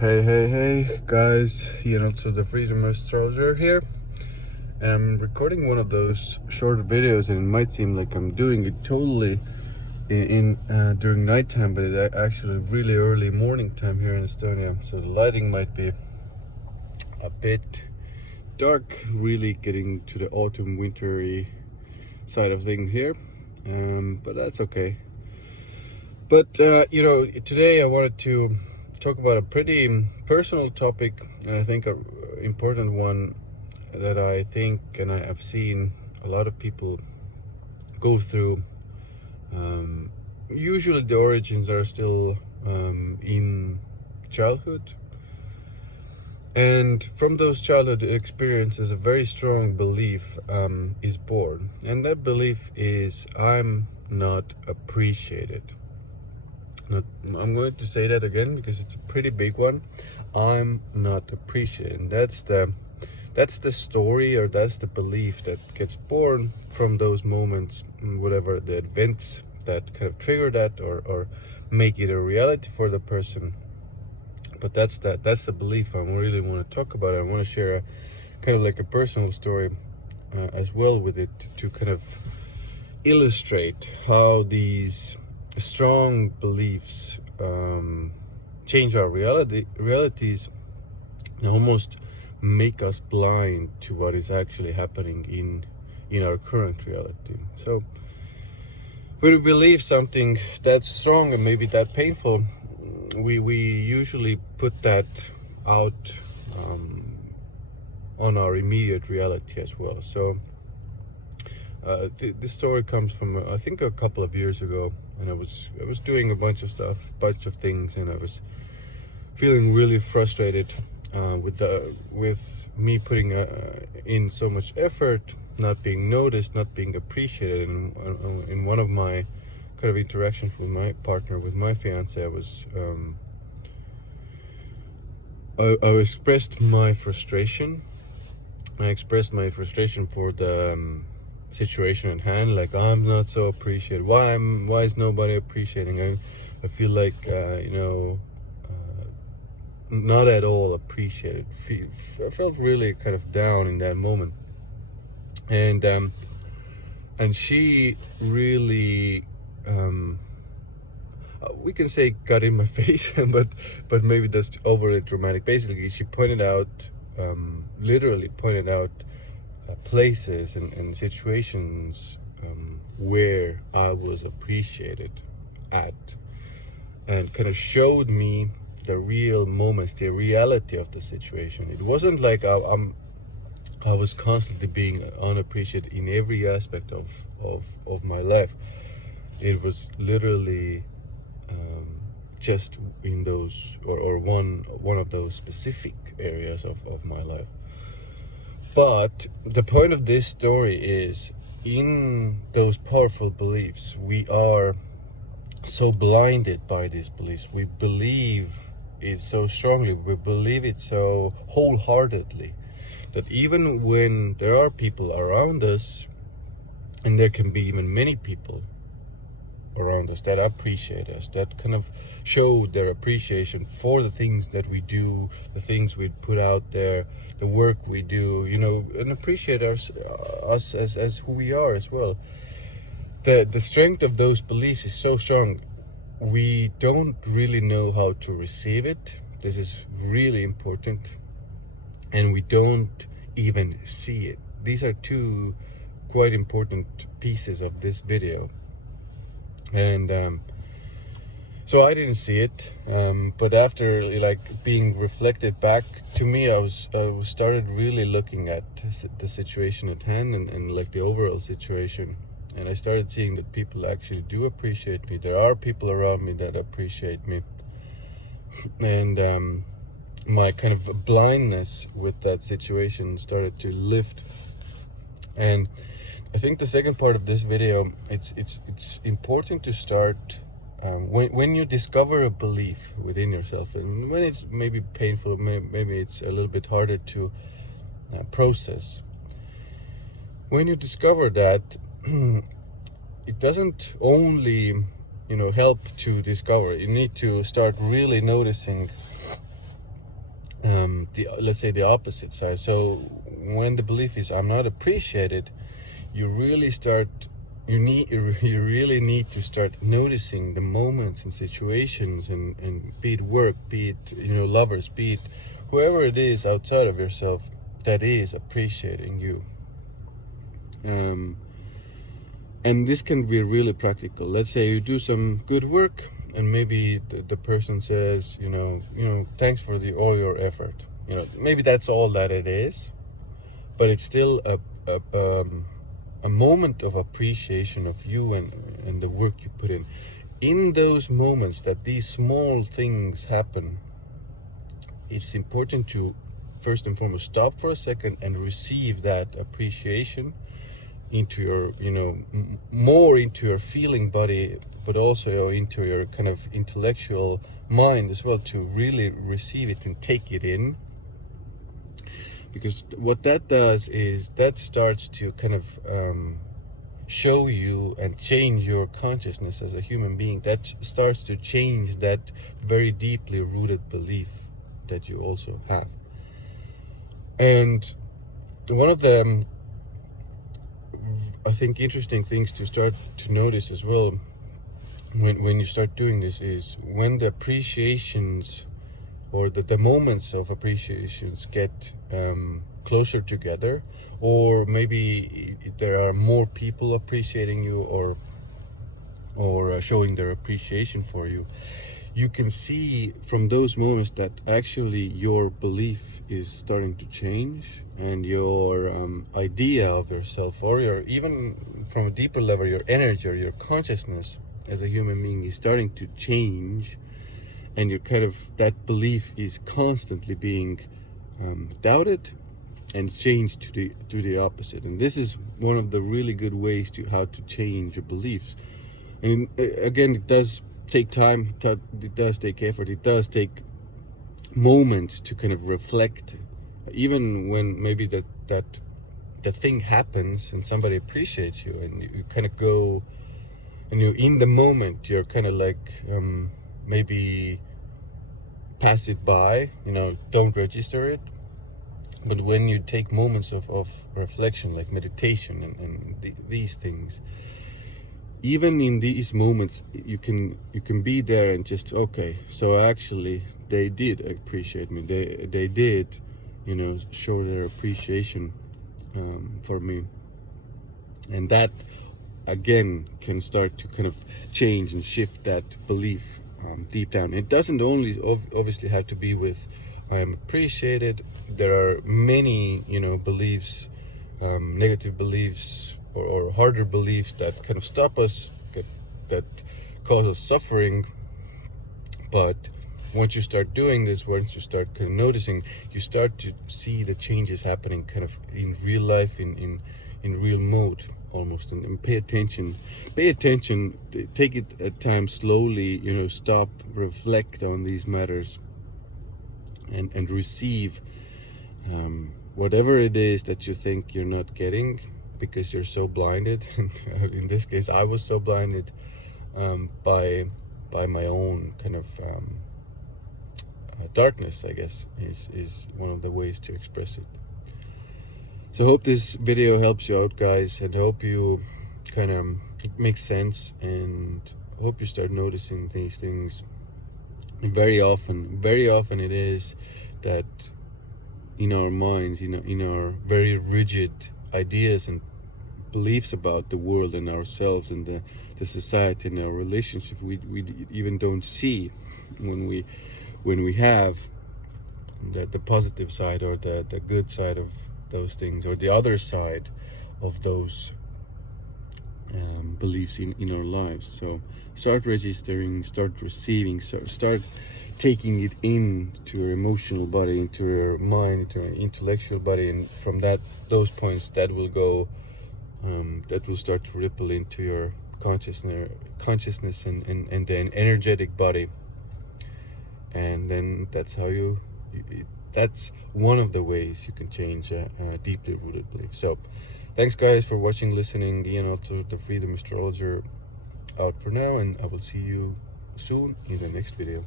Hey guys, Ian Altosaar Freedom Astrology here. I'm recording one of those short videos and it might seem like I'm doing it totally in during nighttime, but it's actually really early morning time here in Estonia, so the lighting might be a bit dark, really getting to the autumn wintry side of things here, but that's okay. But today I wanted to talk about a pretty personal topic, and I think an important one that I think and I have seen a lot of people go through. Usually the origins are still in childhood, and from those childhood experiences a very strong belief is born, and that belief is I'm not appreciated. I'm going to say that again because it's a pretty big one. I'm not appreciated. And that's the story, or that's the belief that gets born from those moments, whatever the events that kind of trigger that or make it a reality for the person. But that's the belief I really want to talk about. I want to share a kind of like a personal story as well with it, to kind of illustrate how these strong beliefs change our realities and almost make us blind to what is actually happening in our current reality. So when we believe something that's strong and maybe that painful, we usually put that out on our immediate reality as well. So this story comes from I think a couple of years ago, and I was doing a bunch of things, and I was feeling really frustrated with me putting in so much effort, not being noticed, not being appreciated. And in one of my kind of interactions with my partner, with my fiance, I expressed my frustration. I expressed my frustration for the situation at hand, like I'm not so appreciated. Why is nobody appreciating? I feel like not at all appreciated. I felt really kind of down in that moment, and she really we can say got in my face, but maybe that's overly dramatic. Basically, she pointed out, literally pointed out places and situations where I was appreciated at, and kind of showed me the real moments, the reality of the situation. It wasn't like I was constantly being unappreciated in every aspect of my life. It was literally just in those or one of those specific areas of my life. But the point of this story is, in those powerful beliefs, we are so blinded by these beliefs. We believe it so strongly, we believe it so wholeheartedly, that even when there are people around us, and there can be even many people around us that appreciate us, that kind of show their appreciation for the things that we do, the things we put out there, the work we do, and appreciate us as who we are as well. The strength of those beliefs is so strong, we don't really know how to receive it. This is really important, and we don't even see it. These are two quite important pieces of this video. And so I didn't see it, but after being reflected back to me, I started really looking at the situation at hand and like the overall situation, and I started seeing that people actually do appreciate me. There are people around me that appreciate me, and my kind of blindness with that situation started to lift. And I think the second part of this video, it's important to start when you discover a belief within yourself, and when it's maybe painful, maybe it's a little bit harder to process. When you discover that, it doesn't only help to discover. You need to start really noticing let's say the opposite side. So when the belief is I'm not appreciated, you really really need to start noticing the moments and situations, and be it work, be it lovers, be it whoever it is outside of yourself that is appreciating you. And this can be really practical. Let's say you do some good work, and maybe the person says, thanks for all your effort. Maybe that's all that it is, but it's still a moment of appreciation of you and the work you put in. In those moments that these small things happen, it's important to first and foremost stop for a second and receive that appreciation into your, more into your feeling body, but also into your kind of intellectual mind as well, to really receive it and take it in. Because what that does is that starts to kind of show you and change your consciousness as a human being. That starts to change that very deeply rooted belief that you also have. And one of the I think interesting things to start to notice as well when you start doing this is when the appreciations or the moments of appreciations get closer together, or maybe there are more people appreciating you or showing their appreciation for you. You can see from those moments that actually your belief is starting to change, and your idea of yourself, or your, even from a deeper level, your energy or your consciousness as a human being is starting to change, and you're kind of, that belief is constantly being doubted and changed to the opposite. And this is one of the really good ways to how to change your beliefs. And again, it does take time, it does take effort, it does take moments to kind of reflect, even when maybe that thing happens and somebody appreciates you, and you kind of go, and you in the moment you're kind of like maybe pass it by, don't register it. But when you take moments of reflection, like meditation and these things, even in these moments, you can be there and just, okay, so actually they did appreciate me. They did, show their appreciation for me. And that, again, can start to kind of change and shift that belief deep down. It doesn't only obviously have to be with I am appreciated. There are many, beliefs, negative beliefs, or harder beliefs that kind of stop us, that cause us suffering. But once you start doing this, once you start kind of noticing, you start to see the changes happening kind of in real life, in real mode almost. And pay attention, take it at times slowly, stop, reflect on these matters, and receive whatever it is that you think you're not getting, because you're so blinded. And in this case, I was so blinded by my own kind of darkness, I guess, is one of the ways to express it. So I hope this video helps you out, guys, and I hope you kind of, it makes sense, and I hope you start noticing these things. And very often it is that in our minds, in our very rigid ideas and beliefs about the world and ourselves and the society and our relationship, we even don't see when we have the positive side, or the good side of those things, or the other side of those beliefs in our lives. So start registering, start receiving, start taking it into your emotional body, into your mind, into your intellectual body, and from those points that will go, that will start to ripple into your consciousness and then energetic body. And then that's how that's one of the ways you can change a deeply rooted belief. So thanks, guys, for watching, listening. Ian Altosaar, the Freedom Astrologer, out for now, and I will see you soon in the next video.